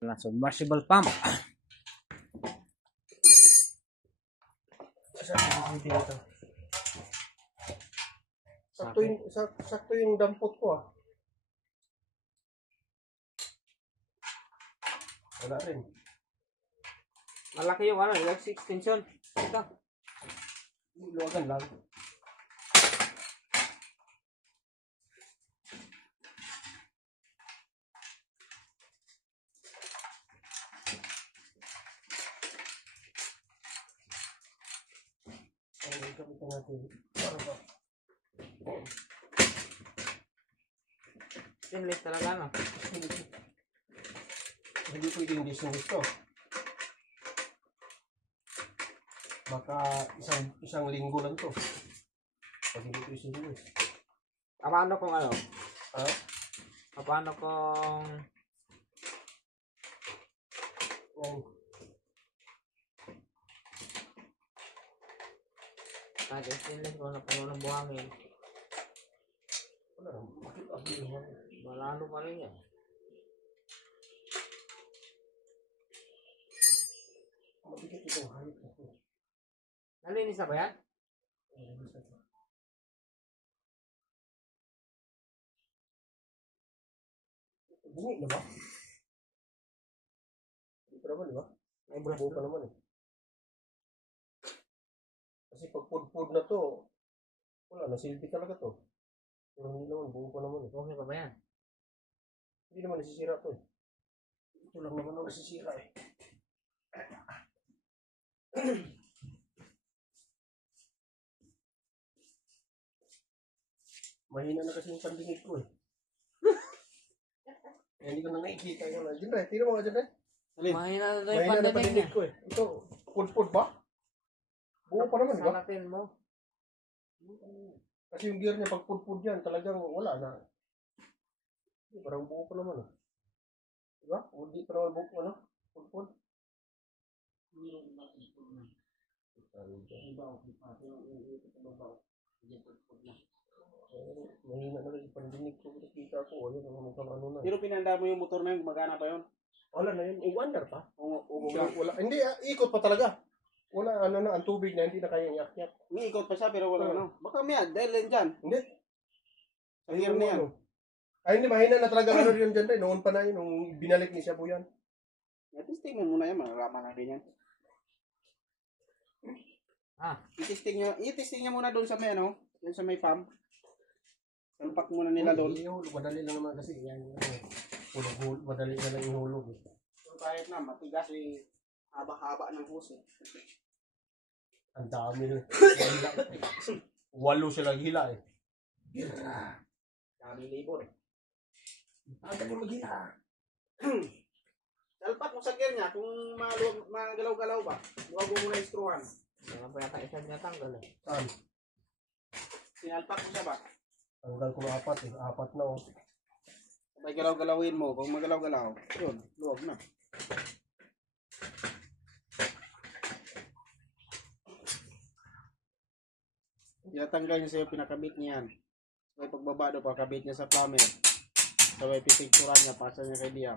na submersible pump. Sakto yung dampot ko ah. Wala rin. Malaki yung ano, yung extension. Ito. Luwagan lang. Stainless talaga, no? Hindi pwedeng dismiss to. Baka isang linggo lang to. Pag hindi ko isinulis. Paano kung ano? Ha? Paano kung... Kahit stainless mo na paano ng buhangin. Wala naman. Bakit abili mo? Malalo pa rin yan. Mabigat itong hayop na to. Nalinis na ba yan? Bungi na ba? Hindi pa naman, di ba? May brush Buo pa naman eh. Kasi pag food na to, wala, nasilbi talaga to. Pero hindi naman, buo pa naman eh. Okay pa ba yan? Hindi naman nasisira to eh. Ito lang naman ang nasisira eh. Mahina na kasi yung pandingig ko eh. Hindi ko na nakikita yun. Diyan rin, tira mo nga dyan rin. Mahina na ito yung Mahina na pandinig pandingig niya. ko eh. Ito, food ba? Buo pa naman, di ba? Salatin mo. Kasi yung gear niya, pag food yan, talagang wala na. Parang buo pa naman eh. Diba? Hindi pa naman buo, ano? Food. Mahina na rin yung pandinig ko. Nakita ko, ayun, ano na. Pero pinanda mo yung motor na yun, gumagana pa yun? Wala na yun, i-wonder pa. Wala. Wala. Hindi, ikot pa talaga. Wala, ano na, ang tubig na, hindi na kayang iakyat. May ikot pa siya pero wala ano. Baka may dahil yan dyan. Hindi. Sa gear na yan. Ay, hindi, mahina na talaga ano yun dyan rin. Noon pa na yun, nung binalik ni Shabu yan. Testing mo muna yan, malalaman na din yan. I-testing niya muna doon sa may ano, doon sa may farm. Salpak muna nila doon. Madali lang naman kasi. Yan, hulog, madali na lang yung hulog. So kahit na, matigas eh, haba-haba ng hose eh. Ang dami na. 8 sila gila eh. Dami labor. Ang dami maghila. Salpak mo sa gear niya, kung magalaw-galaw ba, huwag mo muna istruhan. Ano pa yata isa tinatanggal eh. Saan? Sinalpak mo siya ba? Tanggal ko na 4 eh. 4 na oh. Sabay galaw-galawin mo, kung magalaw-galaw, yun, luwag na. Tinatanggal niya sa'yo, pinakabit niya yan. Sabay pagbaba doon, pakabit niya sa plumber. Sabay pipicturan niya, pasa niya kay Dia.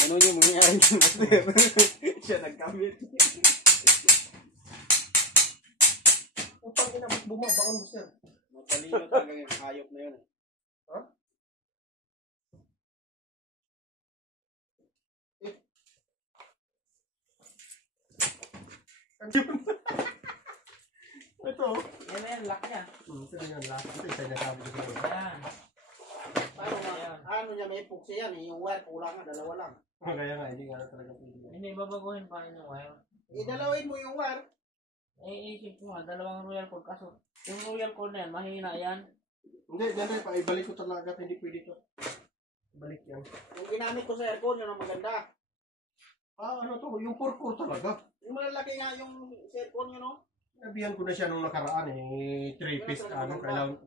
Ganun yung mangyayari niya, master. Siya nagkabit. Upang inabot bumabaon mo sir. Matalino talaga yung hayop na yun. Ha? Ito. Yan, lock niya. Ito din yung last. Ito yung sinasabi ko sa'yo. Yan. Paano nga? Ano niya, may epoxy yan eh. Yung wire, kulang nga, dalawa lang. Kaya nga, hindi nga talaga pwede. Hindi, babaguhin pa rin yung wire. Idalawin mo yung wire. Isip ko nga, dalawang royal cord. Kaso, yung royal cord na yan, mahina yan. Hindi, dyan pa. Ibalik ko talaga. Hindi pwede to. Ibalik yan. Yung ginamit ko sa aircon, yun ang maganda. Ano to? Yung 4-4 talaga. Yung malalaki nga yung aircon yun, no? Nabihan ko na siya nung nakaraan eh. 3-piece ano,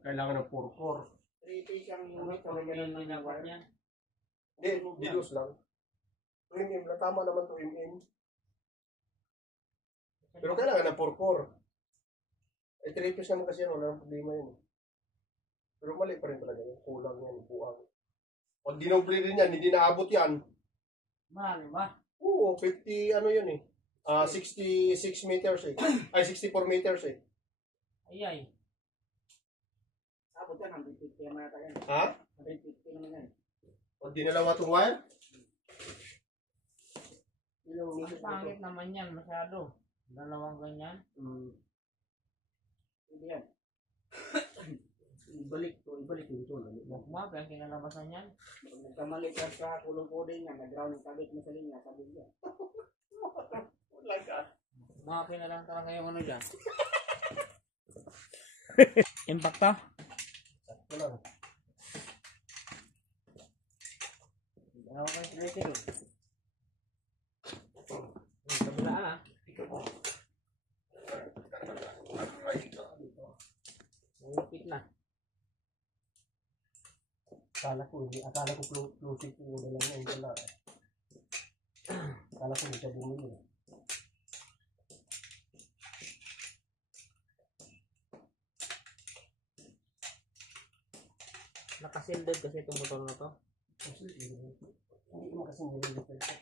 kailangan ng 4-4. 3-piece ang Ano, unit. puro ginagawa niya. Hindi, dilos lang. 2mm lang. Tama naman 2mm. Pero kailangan ng 4-4. Eh, 3-piece naman kasi yan. Wala nang problema yun. Pero mali pa rin talaga. Yung kulang yan. Buang. Pag dinoble rin yan, hindi naabot yan. Marami ba? Oo, 50 ano yun eh. 66 meters eh. Ay, 64 meters eh. Ay. Abot yan, 150 naman yata yan. Ha? 150 naman yan. Pag dinalawa itong wire? Ang pangit naman yan, masyado. Dalawang ganyan. Hindi yan. Ibalik dito. Mukma, kaya kinalabasan yan. Pag nagkamali ka sa kulong coding yan, nag-ground yung kabit mo sa linya, sabi niya. Wala ka. Mukma, kinalang talaga yung ano dyan. Impacta? Sakto lang. Dalawa kayo rating eh. Kabilaan ah. Malupit na. Akala ko close ko na lang yan. Wala eh. Akala ko hindi siya bumili. Nakasilded kasi itong motor na to. Hindi mo kasi nililipin ko.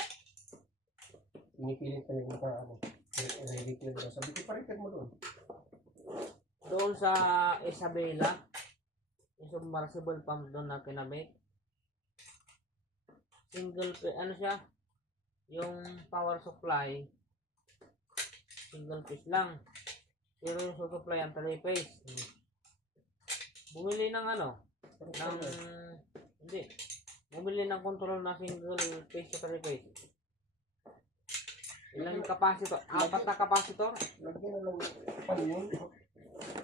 Pinipilit na yung maka ano. Ready-ready na. Sabi ko, paritin mo doon. Doon sa Isabela, yung submersible pump doon na kinabit. Ano siya? Yung power supply, single phase lang. Pero yung supply ang 3 phase. Bumili ng ano? Bumili ng control na single phase sa 3 phase. Ilang capacitor? 4 na capacitor? Lagyan na lang pan yun. 4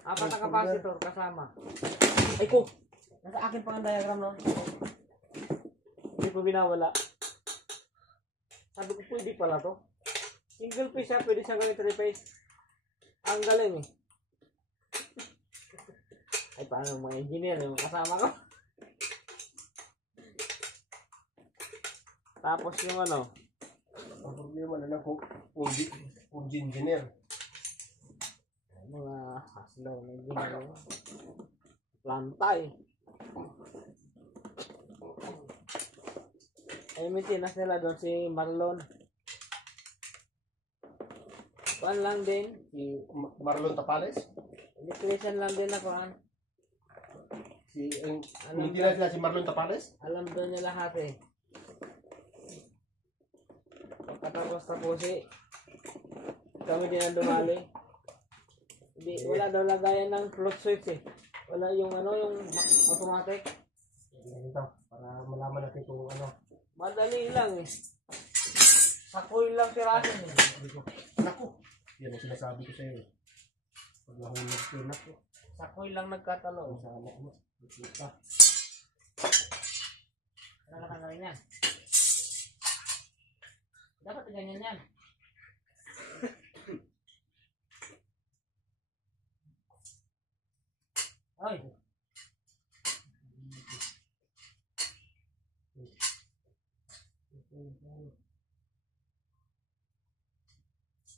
na capacitor kasama. Ay ko! Nasa akin pang ang diagram no? Hindi ko binawala. Sabi ko pwede pala to. Single phase siya, pwede siya gawin 3 phase. Ang galing eh. Ay paano mga engineer yung kasama ko? Tapos yung ano? Ang problema na lang kung engineer. Mga hustler na engineer. Plantay. Ay maintenance nila doon si Marlon. Kuan lang din. Si Marlon Tapales. Electrician lang din ako. Hindi na sila si Marlon Tapales? Alam doon niya lahat eh. Pagkatapos eh. Kami din ang dumali. Hindi, wala daw lagayan ng float switch eh. Wala yung ano, yung automatic. Ito, para malaman natin kung ano. Madali lang eh. Sakoy lang sirasin eh. Naku! Yan ang sinasabi ko sa iyo. Pag nahulog ko, naku. Sakoy lang nagkatalo. Sana mo. Ito. Ano ka gawin yan? Dapat ganyan yan. Ay!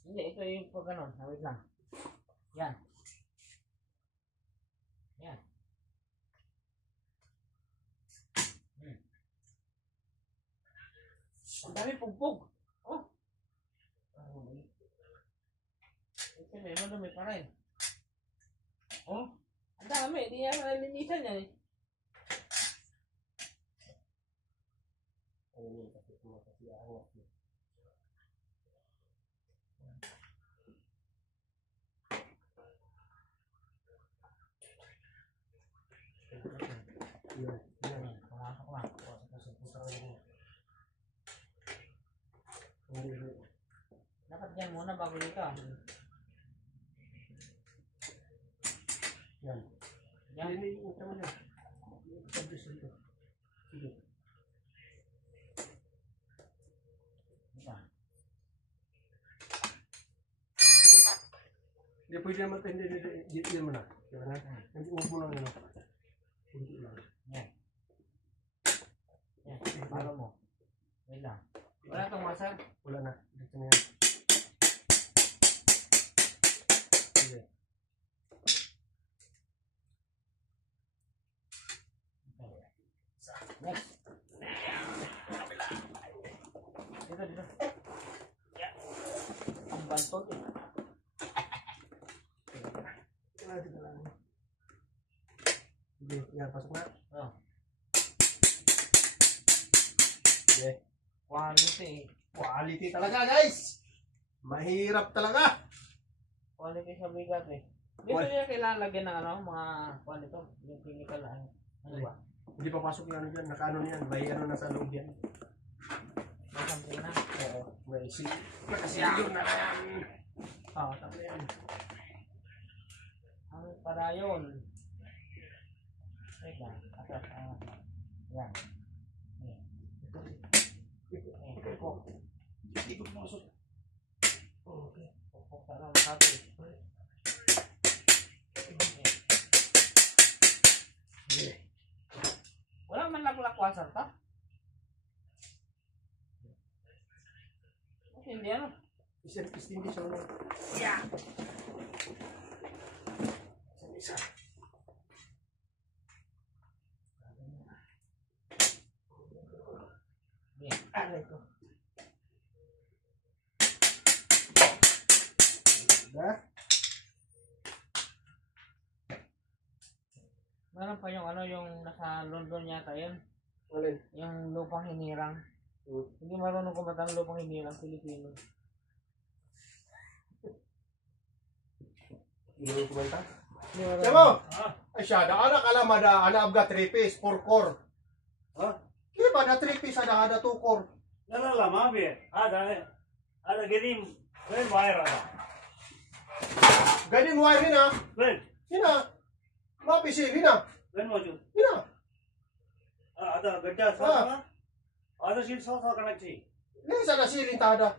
Hindi, ito yung pag ganon. Wait lang. Yan. Yan. Ang dami pugpog. Oh. Ito may madumi pa rin. Oh. Ang dami. Di yan malinisan yan eh. Ayun, kasi kumakasi ahot. Yan. Pumasok na. Dapat dyan muna bago dito. Yan. Yan. Yan yung ito mo yan. Sige. Hindi pwede naman tayo, hindi mo na. Diba na? Hindi mo lang yun. Kunti lang. Yan. Yan. Palo mo. Wait lang. Wala itong masa. Wala na. Dito na yan. Sige. Next. kanton eh. Sige, yan, pasok na. Oh. Sige. Quality. Quality talaga, guys! Mahirap talaga! Quality sa bigat eh. Dito nila kailangan lagyan ng ano, mga quality, yung chemical na ano. Ano ba? Hindi pa pasok yung ano dyan, naka-ano yan, may ano na sa loob yan. May something na. Oo, may si... Nakasiyagyo na yan. Oo, tama yan. Ang para yun. Wait lang. Atas. Yan. Hindi ko pumasok. Okay. Pupuksa na makati. Wala man laklakwasan ta? Hindi ano? Isang-istingi siya lang. Yeah. Isa. Aray ko. Diba? Meron pa yung ano, yung nasa London yata yun. Alin? Yung lupang hinirang. Hindi marunong kumata ng lupang hinirang Pilipino. Hindi mo kumanta? Hindi marunong. Siya mo! Ay siya, da anak alam ada anak abga 3 piece, 4 core. Ha? Kaya ba da 3 piece ada 2 core? لا لا ما بيه هذا قديم وين واير هذا؟ Ganin wire hina. وين؟ Hina. Mapisi hina. وين موجود؟ Hina. هذا قداس هذا هذا شيء صوت كانك شيء Lisa na siling tada.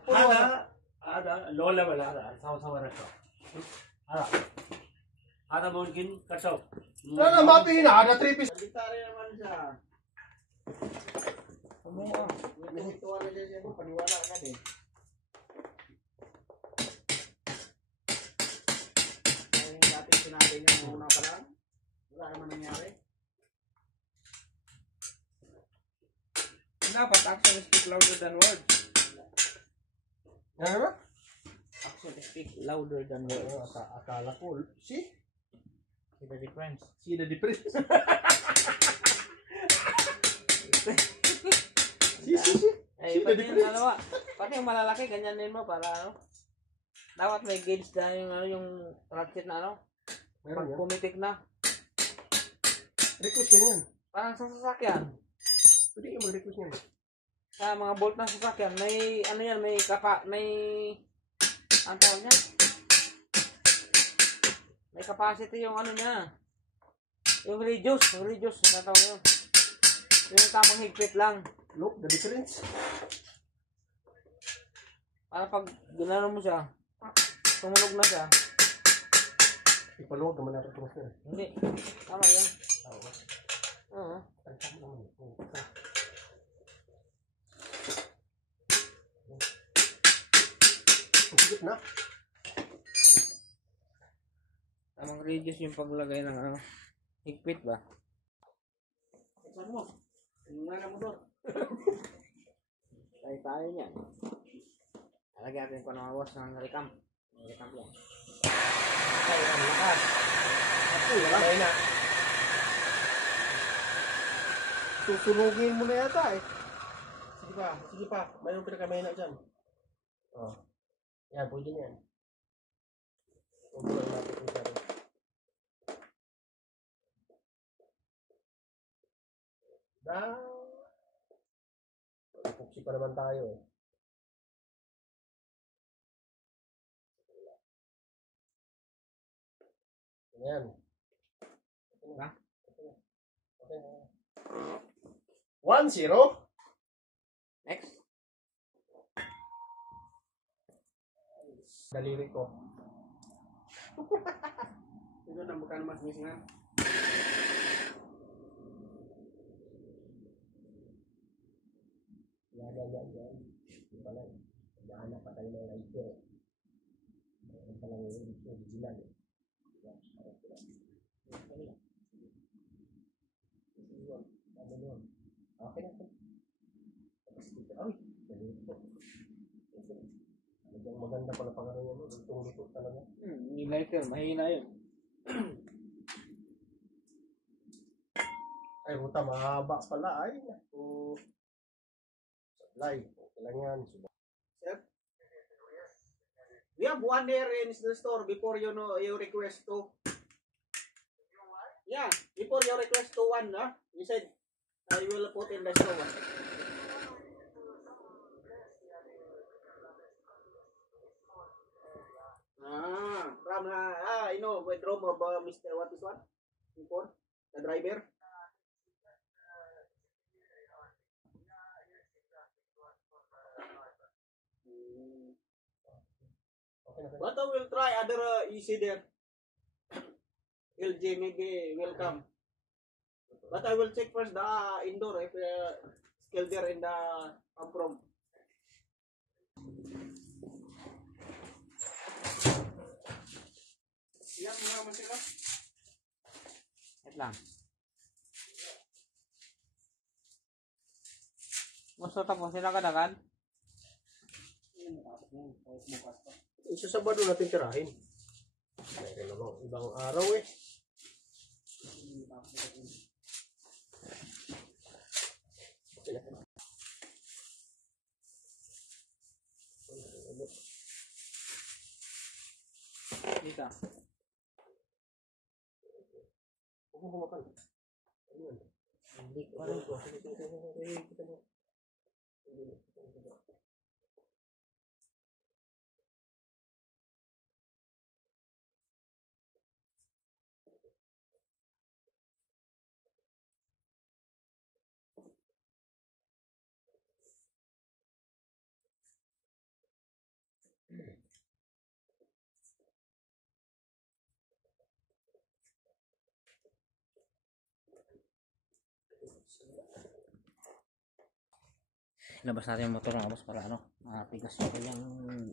هذا لو ليفل هذا سوا ركب هذا ممكن كتو Wala na mapi hina, ada 3 piece. Gitara naman siya. Kumuha. Nagituwa na siya kung paniwala ka din. Ay, dati sinabi niya muna pa lang. Wala naman nangyari. Dapat action speak louder than words. Ano ba? Action speak louder than words. Akala ko. See? See the difference. See the difference? See. Eh, See the pati yung difference? ano, pati yung malalaki, ganyan din mo para ano. Dapat may gauge na yung ano, yung ratchet na ano. Meron Pag yan. pumitik na. Request yan yan. Parang sa sasakyan. Pwede ka mag-request yan. Sa mga bolt ng sasakyan, may ano yan, may ang tawag niya? May capacity yung ano niya. Yung reduce, na tawag yun. Yung tamang higpit lang. Look, the difference. Para pag ginano mo siya, tumunog na siya. Ipaluwag naman natin ito na. Hindi. Tama yan. Oo. Ay, tama naman. Sige na. Tamang reduce yung paglagay ng ano, higpit ba? Saan mo? Tingnan na mo doon. Tayo niyan. Lagyan natin ko ng awas ng recam. Recam yan. Tayo ang lakas. Ay na. Susunugin mo na yata eh. Sige pa. Mayroon pinakamahina dyan. Oh. Yan, pwede na yan. Pagbulan natin kung saan. Puksi pa naman tayo eh. Yan. Ha? Okay. 1-0. Next. Daliri ko. Ito na bukan mas missing na. Yan. Di pala. Nahanap pa tayo ng lighter. Ang palang original eh. Okay na ito. Ay, daliri ko. Yung maganda pala pang ano yan, lutong-luto talaga. Yung lighter, mahina yun. Ay, buta, mahaba pala. Ay, naku. Supply. Okay lang yan. Sir? We have one there in the store before you request to. Yeah, before you request to one, you said I will put in the store. From I know with room of Mr. What is one? Before the driver. But I will try other easy there. LJ maybe will come. But I will check first the indoor if skill there in the from. Yan, mga masila. Wait lang. Gusto tapos sila kadagan? Isa Sabado natin tirahin. Mayroon namang ibang araw eh. Dito. Huwag mo kumakan. Ayun. Hindi ko alam ko. Labas natin yung motor mga boss para ano, matigas yung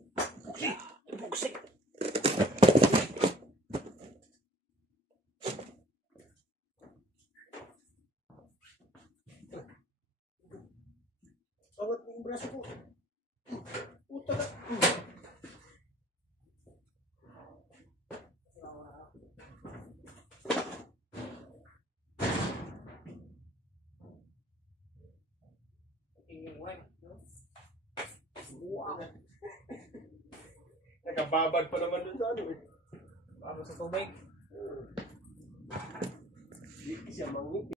buksi. Bawat yung braso ko. Puta ka. Wow. Nakababad pa naman dun sa ano eh. Para sa tubig. Hindi siya mangit.